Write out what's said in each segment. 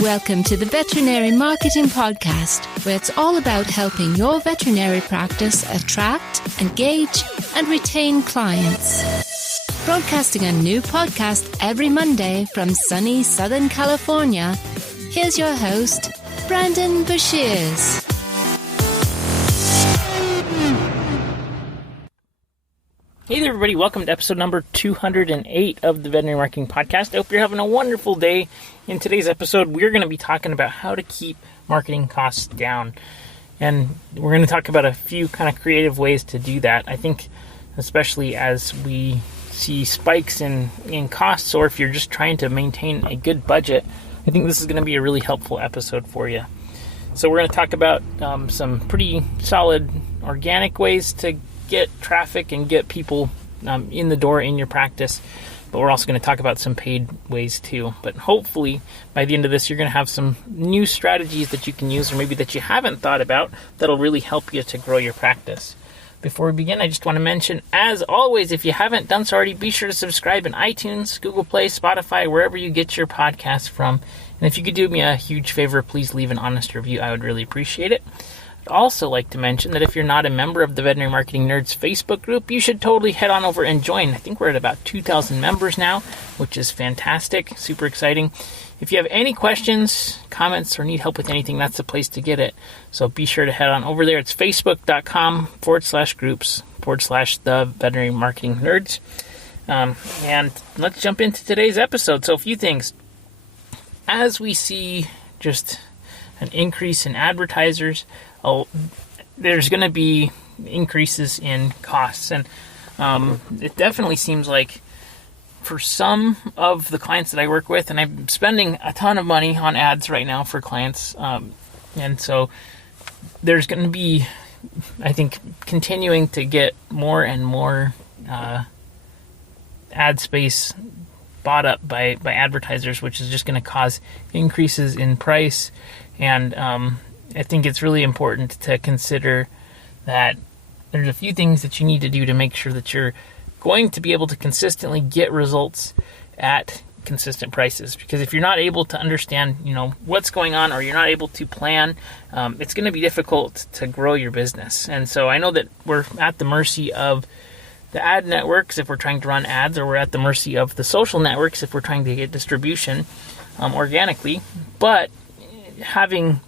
Welcome to the Veterinary Marketing Podcast, where it's all about helping your veterinary practice attract, engage, and retain clients. Broadcasting a new podcast every Monday from sunny Southern California, here's your host, Brandon Bashirs. Hey there, everybody. Welcome to episode number 208 of the Veterinary Marketing Podcast. I hope you're having a wonderful day. In today's episode, we're going to be talking about how to keep marketing costs down. And we're going to talk about a few kind of creative ways to do that. I think especially as we see spikes in costs, or if you're just trying to maintain a good budget, I think this is going to be a really helpful episode for you. So we're going to talk about some pretty solid organic ways to get traffic and get people in the door in your practice, but we're also going to talk about some paid ways too. But hopefully by the end of this, you're going to have some new strategies that you can use, or maybe that you haven't thought about, that'll really help you to grow your practice. Before we begin, I just want to mention, as always, if you haven't done so already, be sure to subscribe in iTunes, Google Play, Spotify, wherever you get your podcasts from. And if you could do me a huge favor, please leave an honest review. I would really appreciate it. I'd also like to mention that if you're not a member of the Veterinary Marketing Nerds Facebook group, you should totally head on over and join. I think we're at about 2,000 members now, which is fantastic, super exciting. If you have any questions, comments, or need help with anything, that's the place to get it. So be sure to head on over there. It's facebook.com/groups/the Veterinary Marketing Nerds. And let's jump into today's episode. So a few things. As we see just an increase in advertisers, there's going to be increases in costs. And it definitely seems like for some of the clients that I work with, and I'm spending a ton of money on ads right now for clients, and so there's going to be, I think, continuing to get more and more ad space bought up by advertisers, which is just going to cause increases in price. And I think it's really important to consider that there's a few things that you need to do to make sure that you're going to be able to consistently get results at consistent prices. Because if you're not able to understand, what's going on, or you're not able to plan, it's going to be difficult to grow your business. And so I know that we're at the mercy of the ad networks if we're trying to run ads, or we're at the mercy of the social networks if we're trying to get distribution organically. But having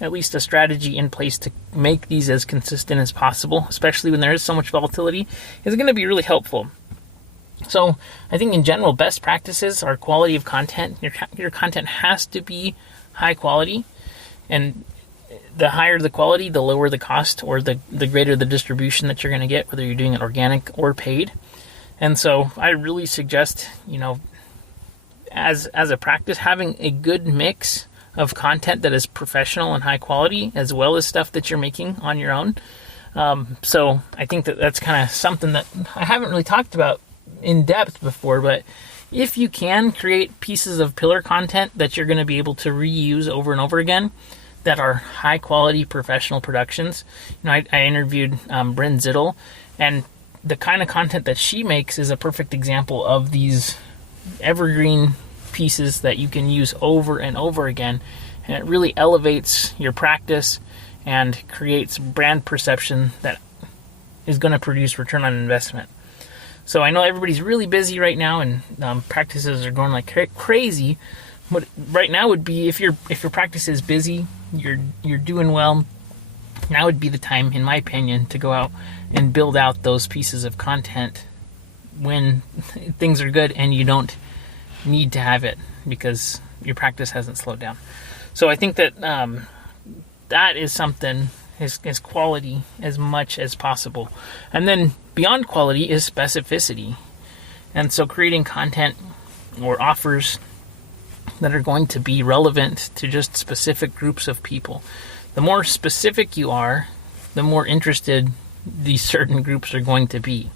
at least a strategy in place to make these as consistent as possible, especially when there is so much volatility, is going to be really helpful. So I think in general, best practices are quality of content. Your content has to be high quality, and the higher the quality, the lower the cost, or the greater the distribution that you're going to get, whether you're doing it organic or paid. And so I really suggest, as a practice, having a good mix of content that is professional and high quality, as well as stuff that you're making on your own. So I think that's kind of something that I haven't really talked about in depth before, but if you can create pieces of pillar content that you're going to be able to reuse over and over again, that are high quality professional productions. I interviewed Bryn Zittel, and the kind of content that she makes is a perfect example of these evergreen pieces that you can use over and over again, and it really elevates your practice and creates brand perception that is going to produce return on investment. So I know everybody's really busy right now, and practices are going like crazy. But right now would be, if your practice is busy, you're doing well, now would be the time, in my opinion, to go out and build out those pieces of content when things are good and you don't need to have it because your practice hasn't slowed down. So I think that that is something, is quality as much as possible. And then beyond quality is specificity. And so creating content or offers that are going to be relevant to just specific groups of people. The more specific you are, the more interested these certain groups are going to be.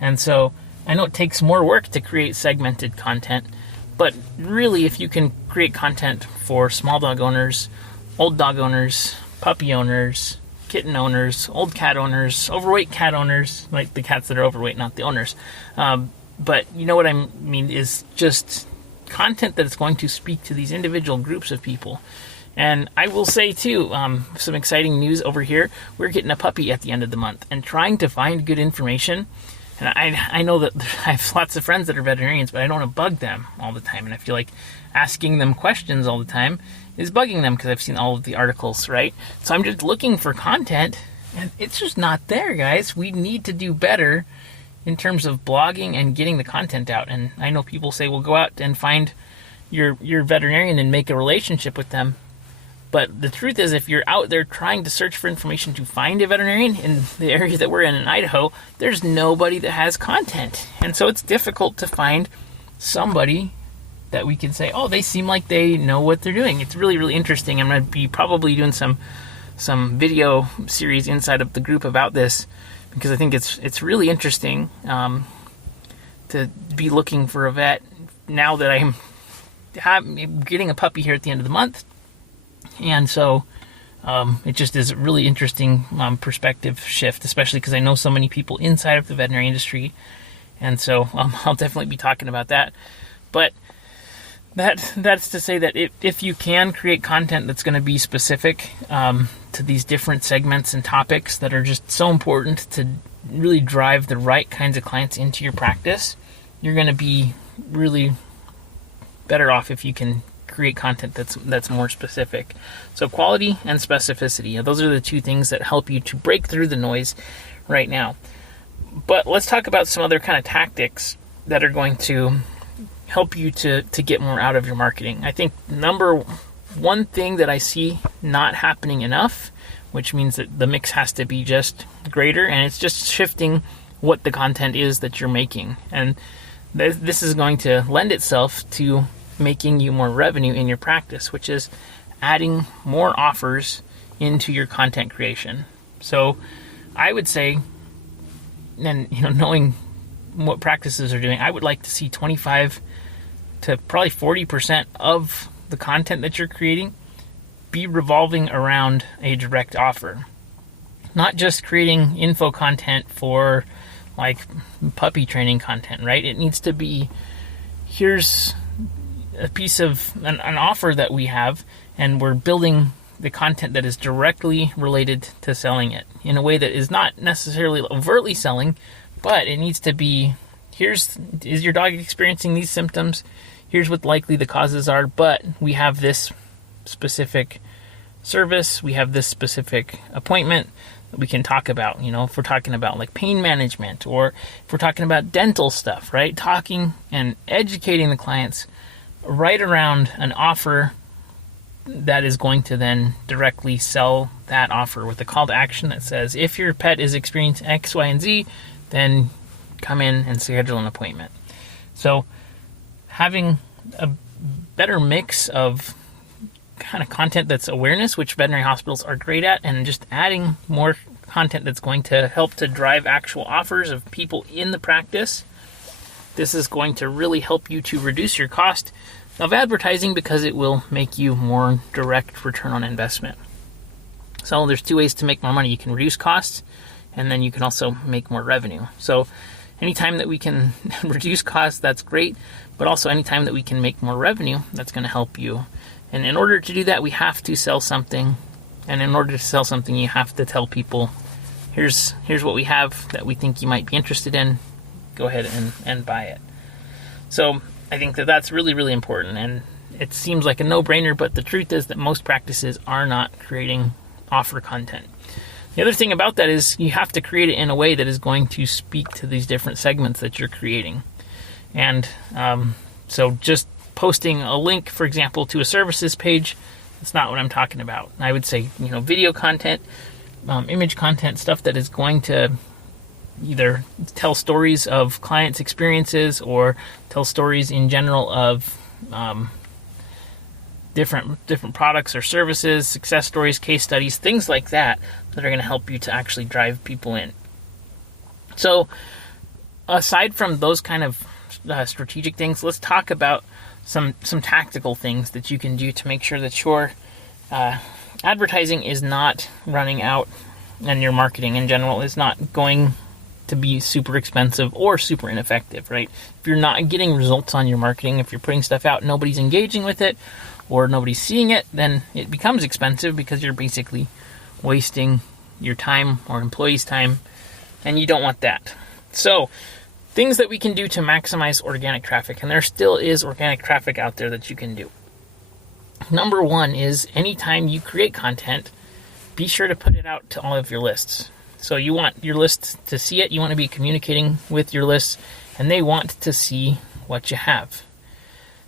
And so I know it takes more work to create segmented content, but really if you can create content for small dog owners, old dog owners, puppy owners, kitten owners, old cat owners, overweight cat owners, like the cats that are overweight, not the owners, But you know what I mean is just content that is going to speak to these individual groups of people. And I will say too, some exciting news over here. We're getting a puppy at the end of the month, and trying to find good information. And I know that I have lots of friends that are veterinarians, but I don't want to bug them all the time. And I feel like asking them questions all the time is bugging them because I've seen all of the articles, right? So I'm just looking for content, and it's just not there, guys. We need to do better in terms of blogging and getting the content out. And I know people say, well, go out and find your veterinarian and make a relationship with them. But the truth is, if you're out there trying to search for information to find a veterinarian in the area that we're in Idaho, there's nobody that has content. And so it's difficult to find somebody that we can say, oh, they seem like they know what they're doing. It's really, really interesting. I'm going to be probably doing some video series inside of the group about this, because I think it's really interesting to be looking for a vet now that I'm getting a puppy here at the end of the month. And so it just is a really interesting perspective shift, especially because I know so many people inside of the veterinary industry. And so I'll definitely be talking about that. But that's to say that if you can create content that's going to be specific to these different segments and topics that are just so important to really drive the right kinds of clients into your practice, you're going to be really better off if you can create content that's more specific. So quality and specificity, those are the two things that help you to break through the noise right now. But let's talk about some other kind of tactics that are going to help you to get more out of your marketing. I think number one thing that I see not happening enough, which means that the mix has to be just greater, and it's just shifting what the content is that you're making. And this is going to lend itself to making you more revenue in your practice, which is adding more offers into your content creation. So I would say, and knowing what practices are doing, I would like to see 25 to probably 40% of the content that you're creating be revolving around a direct offer. Not just creating info content for like puppy training content, right? It needs to be, here's a piece of an offer that we have, and we're building the content that is directly related to selling it in a way that is not necessarily overtly selling, but it needs to be, is your dog experiencing these symptoms? Here's what likely the causes are, but we have this specific service, we have this specific appointment that we can talk about. If we're talking about like pain management, or if we're talking about dental stuff, right? Talking and educating the clients right around an offer that is going to then directly sell that offer with a call to action that says, if your pet is experiencing X, Y, and Z, then come in and schedule an appointment. So having a better mix of kind of content that's awareness, which veterinary hospitals are great at, and just adding more content that's going to help to drive actual offers of people in the practice. This is going to really help you to reduce your cost of advertising, because it will make you more direct return on investment. So there's two ways to make more money. You can reduce costs, and then you can also make more revenue. So anytime that we can reduce costs, that's great, but also anytime that we can make more revenue, that's going to help you. And in order to do that, we have to sell something. And in order to sell something, you have to tell people, here's what we have that we think you might be interested in. Go ahead and buy it. So I think that that's really, really important. And it seems like a no-brainer, but the truth is that most practices are not creating offer content. The other thing about that is you have to create it in a way that is going to speak to these different segments that you're creating. And so just posting a link, for example, to a services page, that's not what I'm talking about. I would say, video content, image content, stuff that is going to either tell stories of clients' experiences or tell stories in general of different products or services, success stories, case studies, things like that are going to help you to actually drive people in. So aside from those kind of strategic things, let's talk about some tactical things that you can do to make sure that your advertising is not running out, and your marketing in general is not going to be super expensive or super ineffective, right? If you're not getting results on your marketing, if you're putting stuff out, nobody's engaging with it, or nobody's seeing it, then it becomes expensive because you're basically wasting your time or employees' time, and you don't want that. So, things that we can do to maximize organic traffic, and there still is organic traffic out there that you can do. Number one is anytime you create content, be sure to put it out to all of your lists. So you want your lists to see it, you want to be communicating with your lists, and they want to see what you have.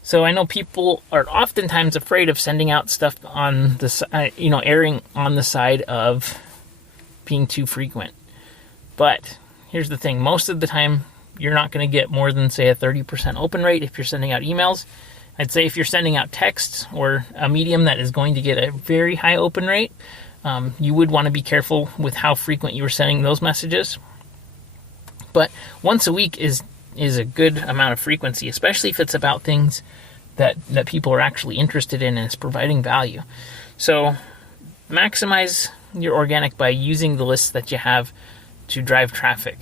So I know people are oftentimes afraid of sending out stuff on the, erring on the side of being too frequent. But here's the thing, most of the time, you're not going to get more than, say, a 30% open rate if you're sending out emails. I'd say if you're sending out texts or a medium that is going to get a very high open rate, you would want to be careful with how frequent you are sending those messages. But once a week is a good amount of frequency, especially if it's about things that people are actually interested in and it's providing value. So maximize your organic by using the lists that you have to drive traffic.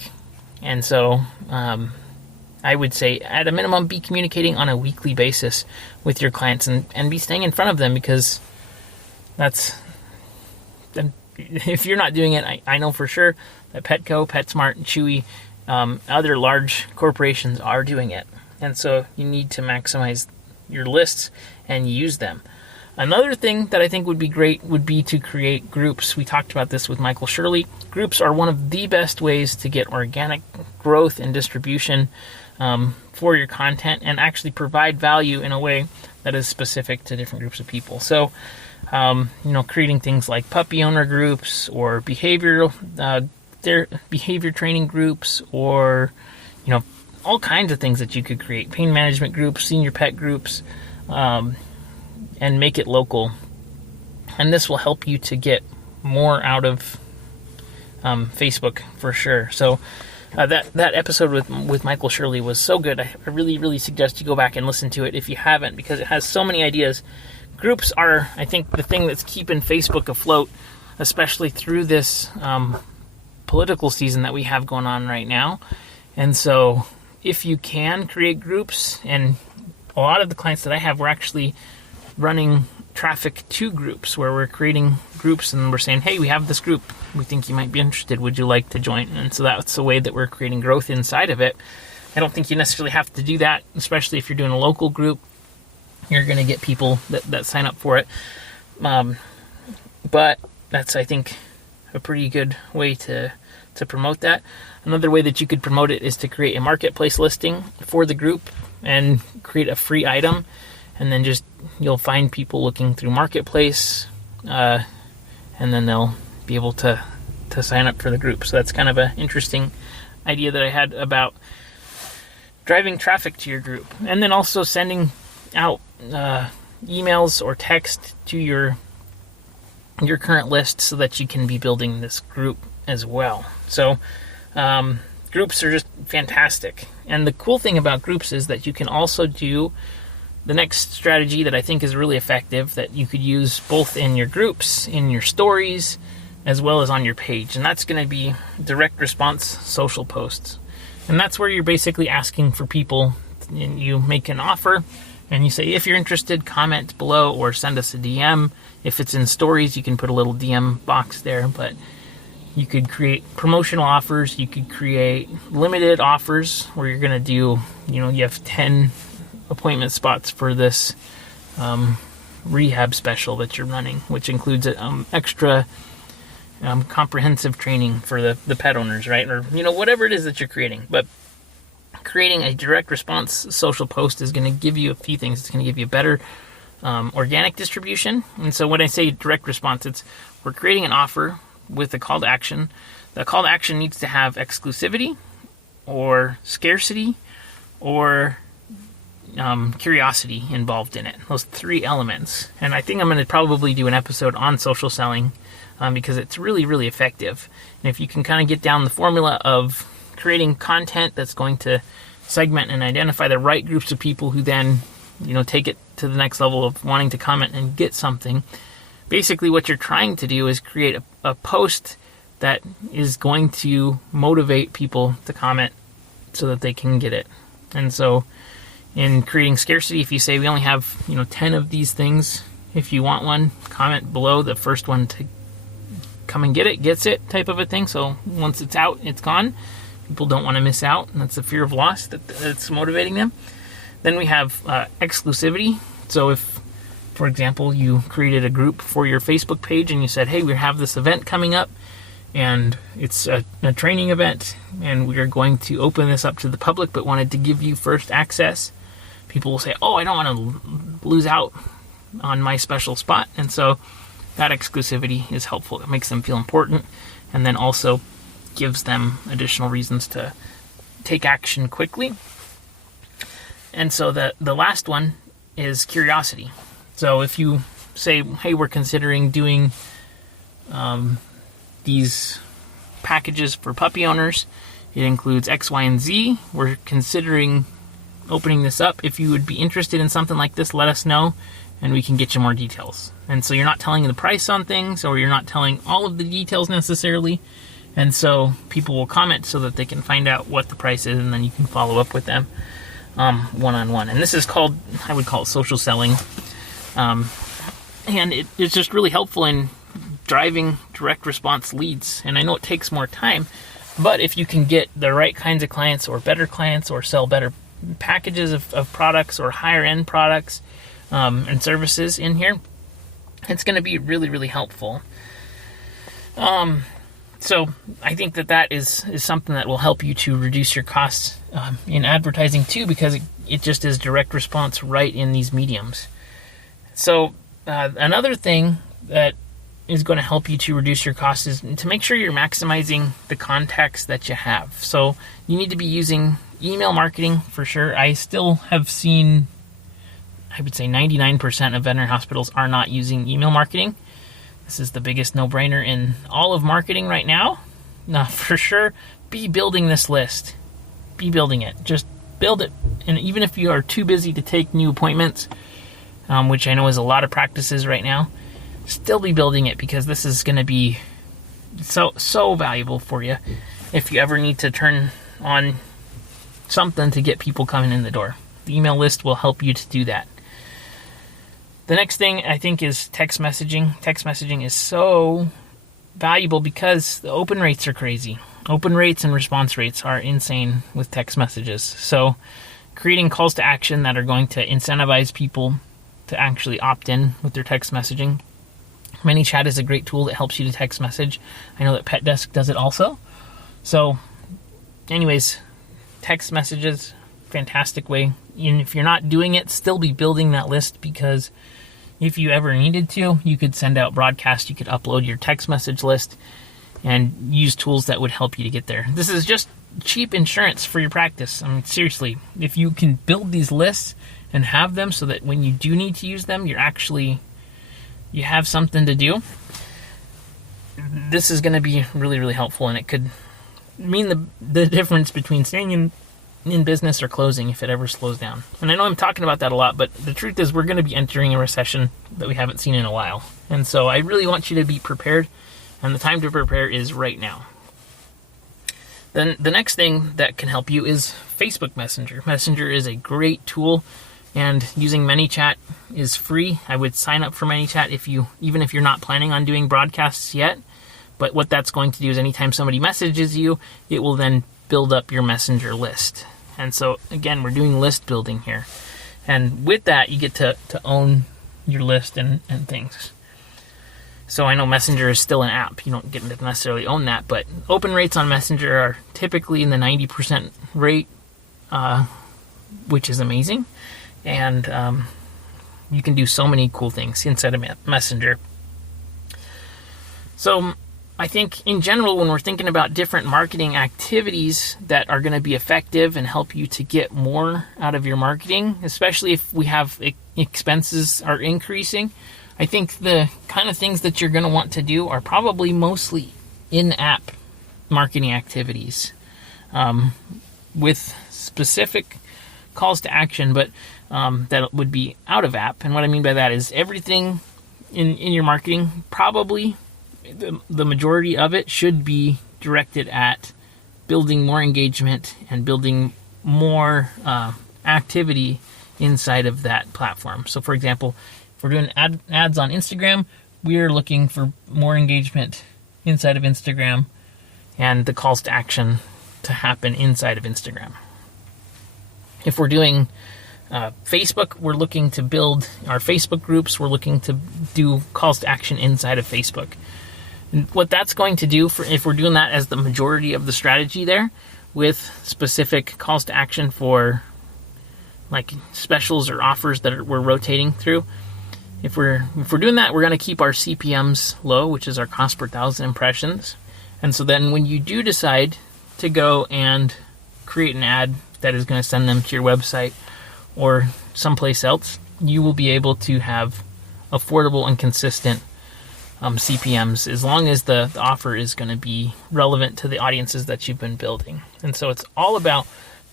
And so I would say at a minimum, be communicating on a weekly basis with your clients and be staying in front of them, because if you're not doing it, I know for sure that Petco, PetSmart, and Chewy, other large corporations are doing it. And so you need to maximize your lists and use them. Another thing that I think would be great would be to create groups. We talked about this with Michael Shirley. Groups are one of the best ways to get organic growth and distribution for your content and actually provide value in a way that is specific to different groups of people. So, creating things like puppy owner groups or behavior training groups, or, all kinds of things that you could create. Pain management groups, senior pet groups, and make it local. And this will help you to get more out of Facebook for sure. So that episode with Michael Shirley was so good. I really, really suggest you go back and listen to it if you haven't, because it has so many ideas. Groups are, I think, the thing that's keeping Facebook afloat, especially through this political season that we have going on right now. And so if you can create groups, and a lot of the clients that I have, we're actually running traffic to groups where we're creating groups and we're saying, hey, we have this group, we think you might be interested, would you like to join? And so that's the way that we're creating growth inside of it. I don't think you necessarily have to do that, especially if you're doing a local group. You're going to get people that sign up for it. But that's, I think, a pretty good way to promote that. Another way that you could promote it is to create a marketplace listing for the group and create a free item. And then you'll find people looking through marketplace, and then they'll be able to sign up for the group. So that's kind of an interesting idea that I had about driving traffic to your group. And then also sending out emails or text to your current list so that you can be building this group as well. So groups are just fantastic. And the cool thing about groups is that you can also do the next strategy that I think is really effective, that you could use both in your groups, in your stories, as well as on your page. And that's going to be direct response social posts. And that's where you're basically asking for people, and you make an offer and you say, if you're interested, comment below or send us a DM. If it's in stories, you can put a little DM box there, but you could create promotional offers. You could create limited offers where you're going to do, you have 10 appointment spots for this rehab special that you're running, which includes extra comprehensive training for the pet owners, right? Or, whatever it is that you're creating. But creating a direct response social post is going to give you a few things. It's going to give you better organic distribution. And so when I say direct response, we're creating an offer with a call to action. The call to action needs to have exclusivity or scarcity or curiosity involved in it. Those three elements. And I think I'm going to probably do an episode on social selling because it's really, really effective. And if you can kind of get down the formula of creating content that's going to segment and identify the right groups of people who then, take it to the next level of wanting to comment and get something. Basically what you're trying to do is create a post that is going to motivate people to comment so that they can get it. And so in creating scarcity, if you say we only have 10 of these things, if you want one, comment below. The first one to come and get it gets it, type of a thing. So once it's out, it's gone. People don't want to miss out, and that's the fear of loss that's motivating them. Then we have exclusivity. So if, for example, you created a group for your Facebook page and you said, hey, we have this event coming up, and it's a training event, and we are going to open this up to the public, but wanted to give you first access. People will say, oh, I don't want to lose out on my special spot. And so that exclusivity is helpful. It makes them feel important, and then also gives them additional reasons to take action quickly. And so the last one is curiosity. So if you say, hey, we're considering doing these packages for puppy owners, it includes X, Y, and Z. We're considering opening this up. If you would be interested in something like this, let us know, and we can get you more details. And so you're not telling the price on things, or you're not telling all of the details necessarily. And so people will comment so that they can find out what the price is, and then you can follow up with them one-on-one. And this is called, I would call it social selling. And it's just really helpful in driving direct response leads. And I know it takes more time, but if you can get the right kinds of clients, or better clients, or sell better packages of products, or higher end products and services in here, it's going to be really, really helpful. So I think that is something that will help you to reduce your costs in advertising too, because it just is direct response right in these mediums. So another thing that is going to help you to reduce your costs is to make sure you're maximizing the contacts that you have. So you need to be using email marketing for sure. I still have seen, I would say 99% of veterinary hospitals are not using email marketing. This is the biggest no-brainer in all of marketing right now. Now, for sure, be building this list. Be building it. Just build it. And even if you are too busy to take new appointments, which I know is a lot of practices right now, still be building it, because this is going to be so valuable for you if you ever need to turn on something to get people coming in the door. The email list will help you to do that. The next thing I think is text messaging. Text messaging is so valuable because the open rates are crazy. Open rates and response rates are insane with text messages. So creating calls to action that are going to incentivize people to actually opt in with their text messaging. ManyChat is a great tool that helps you to text message. I know that Pet Desk does it also. So anyways, text messages, fantastic way. And if you're not doing it, still be building that list, because if you ever needed to, you could send out broadcasts, you could upload your text message list and use tools that would help you to get there. This is just cheap insurance for your practice. I mean, seriously, if you can build these lists and have them so that when you do need to use them, you have something to do, this is going to be really, really helpful, and it could mean the difference between staying in business or closing if it ever slows down. And I know I'm talking about that a lot, but the truth is we're going to be entering a recession that we haven't seen in a while. And so I really want you to be prepared, and the time to prepare is right now. Then the next thing that can help you is Facebook Messenger. Messenger is a great tool, and using ManyChat is free. I would sign up for ManyChat even if you're not planning on doing broadcasts yet. But what that's going to do is anytime somebody messages you, it will then build up your Messenger list. And so, again, we're doing list building here. And with that, you get to own your list and things. So I know Messenger is still an app. You don't get to necessarily own that. But open rates on Messenger are typically in the 90% rate, which is amazing. And you can do so many cool things inside of Messenger. So I think in general, when we're thinking about different marketing activities that are going to be effective and help you to get more out of your marketing, especially if we have expenses are increasing, I think the kind of things that you're going to want to do are probably mostly in-app marketing activities with specific calls to action, but that would be out of app. And what I mean by that is everything in your marketing probably the majority of it should be directed at building more engagement and building more activity inside of that platform. So for example, if we're doing ads on Instagram, we're looking for more engagement inside of Instagram and the calls to action to happen inside of Instagram. If we're doing Facebook, we're looking to build our Facebook groups. We're looking to do calls to action inside of Facebook. And what that's going to do, if we're doing that as the majority of the strategy there, with specific calls to action for like specials or offers that we're rotating through, if we're doing that, we're going to keep our CPMs low, which is our cost per 1,000 impressions. And so then when you do decide to go and create an ad that is going to send them to your website or someplace else, you will be able to have affordable and consistent CPMs as long as the offer is going to be relevant to the audiences that you've been building. And so it's all about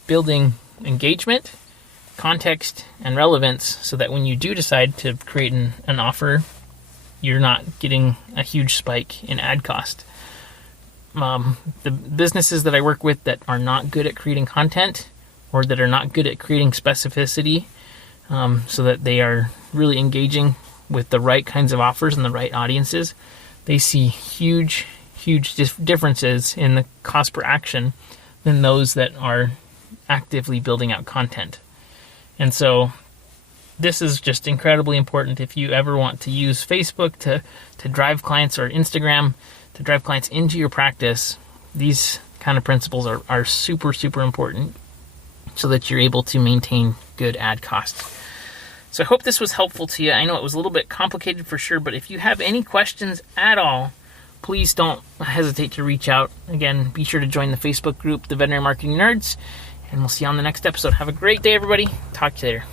building engagement, context, and relevance so that when you do decide to create an offer, you're not getting a huge spike in ad cost. The businesses that I work with that are not good at creating content or that are not good at creating specificity so that they are really engaging with the right kinds of offers and the right audiences, they see huge differences in the cost per action than those that are actively building out content. And so this is just incredibly important if you ever want to use Facebook to drive clients, or Instagram to drive clients into your practice. These kind of principles are super important so that you're able to maintain good ad costs. So I hope this was helpful to you. I know it was a little bit complicated for sure, but if you have any questions at all, please don't hesitate to reach out. Again, be sure to join the Facebook group, The Veterinary Marketing Nerds, and we'll see you on the next episode. Have a great day, everybody. Talk to you later.